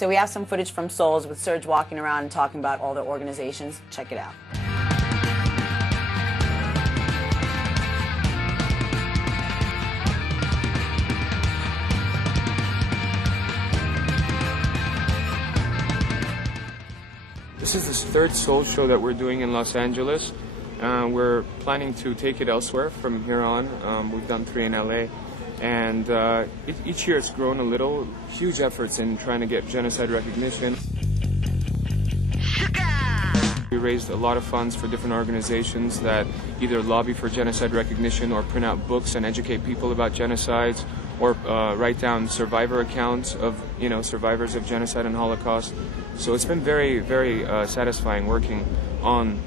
So we have some footage from Souls with Serge walking around and talking about all the organizations. Check it out. This is the third Soul show that we're doing in Los Angeles. We're planning to take it elsewhere from here on. We've done 3 in LA. And each year it's grown a little. Huge efforts in trying to get genocide recognition. We raised a lot of funds for different organizations that either lobby for genocide recognition or print out books and educate people about genocides, or write down survivor accounts of survivors of genocide and Holocaust. So it's been very, very satisfying working on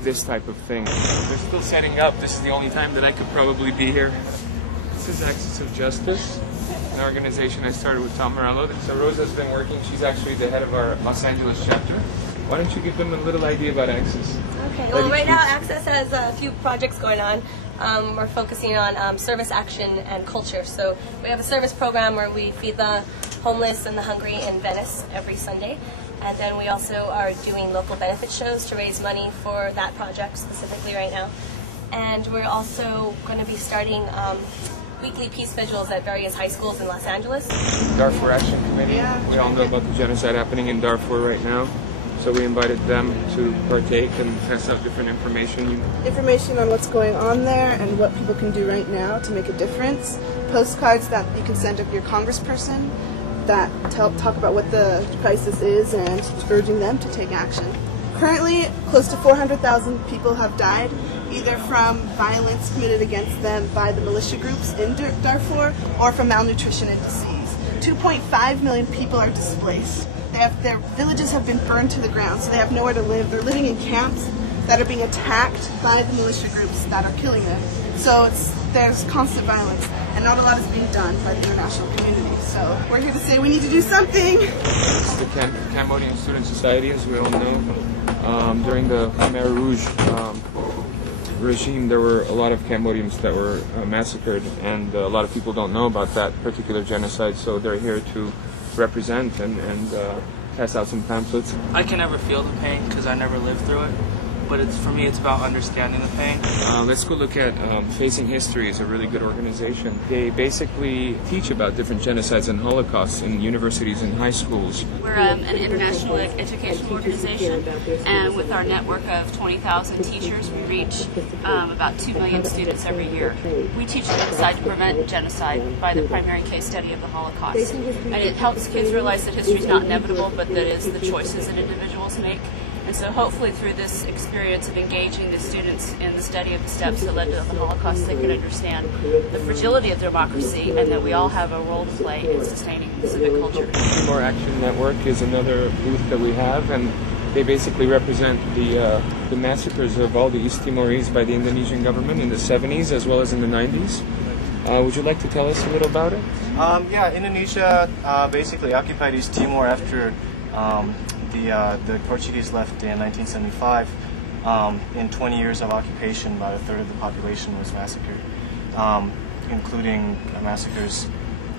this type of thing. They're still setting up. This is the only time that I could probably be here. This is Axis of Justice, an organization I started with Tom Morello. So Rosa's been working. She's actually the head of our Los Angeles chapter. Why don't you give them a little idea about Axis? Okay, well right now Axis has a few projects going on. We're focusing on service, action, and culture. So we have a service program where we feed the homeless and the hungry in Venice every Sunday. And then we also are doing local benefit shows to raise money for that project specifically right now. And we're also going to be starting weekly peace vigils at various high schools in Los Angeles. Darfur Action Committee. Yeah, we all know about the genocide happening in Darfur right now. So we invited them to partake and pass out different information. Information on what's going on there and what people can do right now to make a difference. Postcards that you can send to your congressperson that talk about what the crisis is and urging them to take action. Currently, close to 400,000 people have died, either from violence committed against them by the militia groups in Darfur or from malnutrition and disease. 2.5 million people are displaced. Their villages have been burned to the ground, so they have nowhere to live. They're living in camps that are being attacked by the militia groups that are killing them. So there's constant violence, and not a lot is being done by the international community. So we're here to say we need to do something. This is the Cambodian Student Society, as we all know. During the Khmer Rouge regime, there were a lot of Cambodians that were massacred, and a lot of people don't know about that particular genocide, so they're here to represent and pass out some pamphlets. I can never feel the pain because I never lived through it, but for me it's about understanding the pain. Let's go look at Facing History. Is a really good organization. They basically teach about different genocides and holocausts in universities and high schools. We're an international educational organization, and with our network of 20,000 teachers, we reach about 2 million students every year. We teach genocide to prevent genocide by the primary case study of the Holocaust. And it helps kids realize that history is not inevitable, but that it's the choices that individuals make. And so hopefully through this experience of engaging the students in the study of the steps that led to the Holocaust, they can understand the fragility of democracy and that we all have a role to play in sustaining civic culture. Timor Action Network is another booth that we have, and they basically represent the massacres of all the East Timorese by the Indonesian government in the 70s as well as in the 90s. Would you like to tell us a little about it? Yeah, Indonesia basically occupied East Timor after the Portuguese left in 1975. In 20 years of occupation, about a third of the population was massacred, including massacres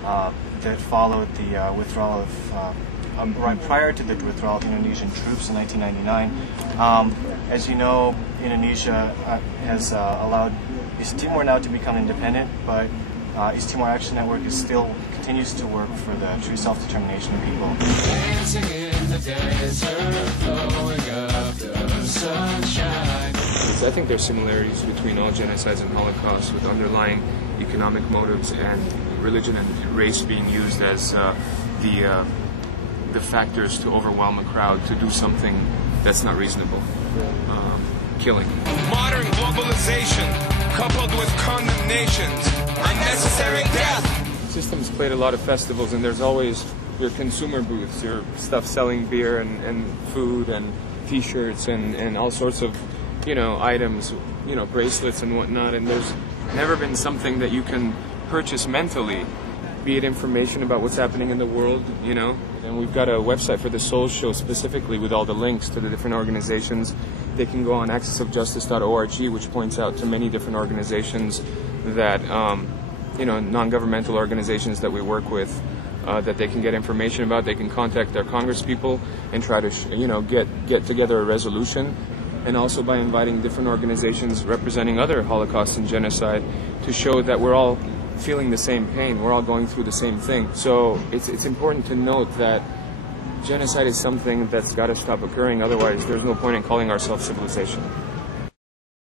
that followed the withdrawal of, right prior to the withdrawal of Indonesian troops in 1999. As you know, Indonesia has allowed East Timor now to become independent, but East Timor Action Network continues to work for the true self-determination of people. Dancing in the desert, flowing up the sunshine. I think there's similarities between all genocides and Holocausts, with underlying economic motives and religion and race being used as the factors to overwhelm a crowd to do something that's not reasonable. Killing. Modern globalization coupled with condemnations, unnecessary death. System's played a lot of festivals, and there's always your consumer booths, your stuff selling beer and food and T-shirts and all sorts of, items, bracelets and whatnot. And there's never been something that you can purchase mentally, be it information about what's happening in the world, And we've got a website for the Soul Show specifically with all the links to the different organizations. They can go on axisofjustice.org, which points out to many different organizations that, non-governmental organizations that we work with that they can get information about. They can contact their congresspeople and try to get together a resolution, and also by inviting different organizations representing other Holocausts and genocide to show that we're all feeling the same pain, we're all going through the same thing. So it's important to note that genocide is something that's got to stop occurring, otherwise there's no point in calling ourselves civilization.